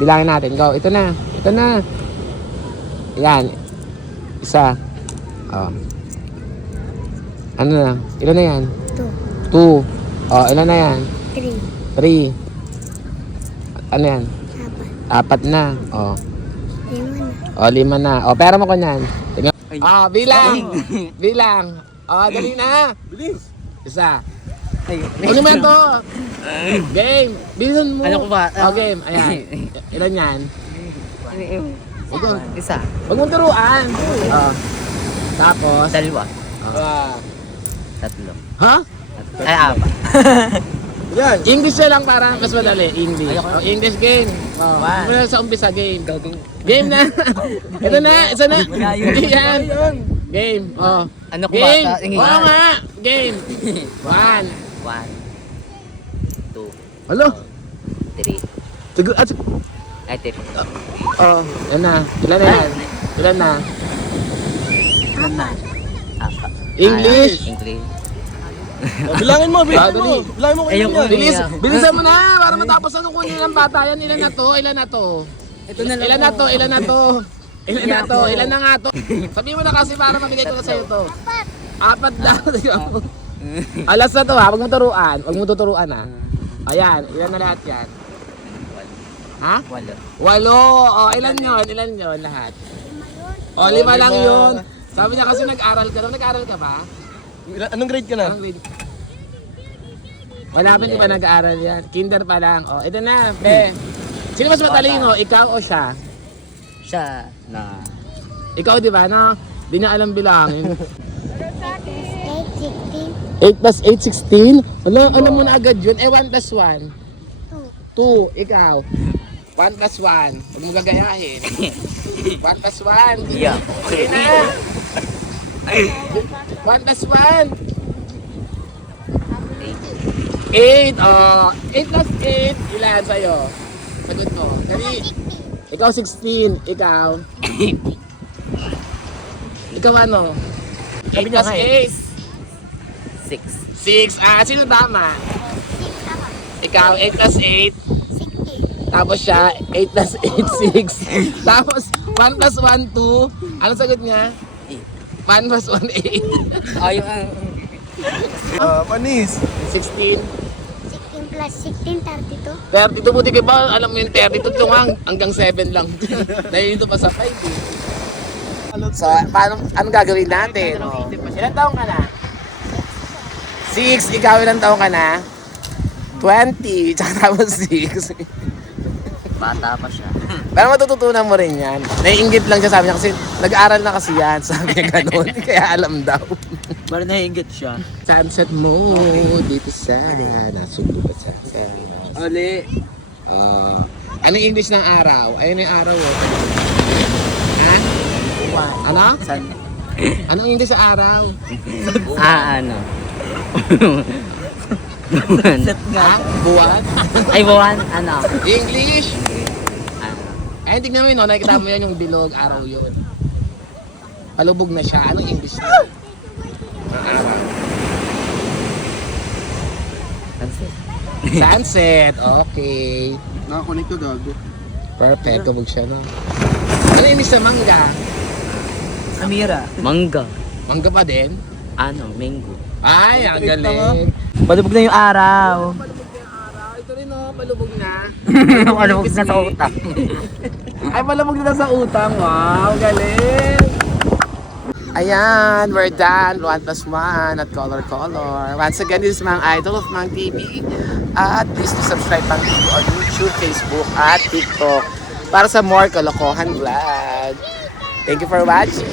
Bilangin natin. Go. Ito na. Ito na. Yan. Isa. Oh. Ano na? Ilan na yan? 2. 2. Oh, ilan na yan? 3. 3. Ano yan? 4. 4 na. Oh. 5 na. Oh, 5 na. Oh, pera mo ko niyan. Tingnan. Oh, bilang. Bilang. Oh, dali na. Bilis. Isa. Ano mo to? Game. Bilisan mo. Ano ko ba? Oh, game. Ayan. Ilan yan? Isa. Huwag mong turuan. Oh. Tapos. Dalawa. Ah. Tatlo. Ha? Ay, apat. Yan. English na lang para mas madali. English. Ayoko. Oh, English game. Oh. One. Muna sa umpisa game. Game na. Ito na. Isa na. Hindi yan. Game. Oh. Ano ko Game. ba? Tingin. Oo nga. Game. 1. 1, 2, Ano? 3. Siguro. Ay, tip. Oh. Yan na. Ilan na yan? Ilan na? Apat. English. English. Bilangin mo, bilangin dali. mo. Bilangin mo kayo Ayoko. yan. Bilis. Bilisan mo na. Para matapos ano kunin ng bata yan. Ilan na to? Ilan na to? Ito na lang. Ilan na to? Ilan na to? Ilan na to? Ilan na nga to? Sabihin mo na kasi para mabigay ko na sa'yo to. 4 daw. Alas na to ha. Huwag mo turuan. Huwag mo tuturuan ha. Ayan. Ilan na lahat yan? Ha? 8. 8. O, ilan yun? Ilan yun lahat? O, 5 lang yun. Sabi niya kasi nag-aral ka. Nag-aral ka ba? Anong grade ka na? Anong grade? Wala pa di ba nag-aaral yan? Kinder pa lang. O, ito na. Pe. Sino mas matalino? Ikaw o siya? Siya na. Ikaw di ba? No? Di niya alam bilangin. 8, 16. 8 plus 8, 16? Wala, alam mo na agad yun. 1 plus 1. 2. Ikaw. 1 plus 1. Huwag mo gagayahin. 1 plus 1. Yeah. Okay na. 1 plus 1. 8. Oh, 8 plus 8. Ilan sa'yo? Sagot mo. Dali. Ikaw 16. Ikaw. Ikaw ano? 8 plus 8. 6. 6. Ah, sino tama? Ikaw, 8 plus 8. 16. Tapos siya, 8 plus 8, 6. Tapos, 1 plus 1, 2. Ano sagot niya? 1 plus 1, 8. Ay, Panis. 16. 16 plus 16, 32. 32, buti ka ba? Alam mo yung 32 ito nga, hanggang 7 lang. Dahil dito pa sa 5 eh. So, paano, anong gagawin natin? Oh. Ilan taong ka na? 6. Ikaw ilang taong ka na? 20. Tsaka tapos 6. bata pa siya. Pero matututunan mo rin yan. Naiinggit lang siya, sabi niya kasi nag-aaral na kasi yan. Sabi niya ganun. Kaya alam daw. Parang naiingit siya. Sunset mo dito sa nasubo ba sa Oli. anong English ng araw? Ayun yung araw oh. Ha? Ano? San? Anong English sa araw? Ano? Buwan. Ha? Buwan? Ay, buwan. Ano? English? Ano? Ay, tignan mo yun, no? Nakikita mo yan yung bilog, araw yun. Palubog na siya. Anong English na? Araw. Sunset. Okay. Nakakonect ko gago. Perfect. Kabog siya na. Ano English sa mangga? Amira. Mangga. Mangga pa din? Ano? Mango. Ay, ang galing. Palubog na yung araw. Ito rin oh, palubog na. Palubog na sa utak. Ay, palubog na sa utang. Wow, galing. Ayan, we're done. 1 plus 1 at color. Once again, this is Mang Idol of Mang TV. At please to subscribe Mang TV on YouTube, Facebook, at TikTok para sa more kalokohan vlog. Thank you for watching.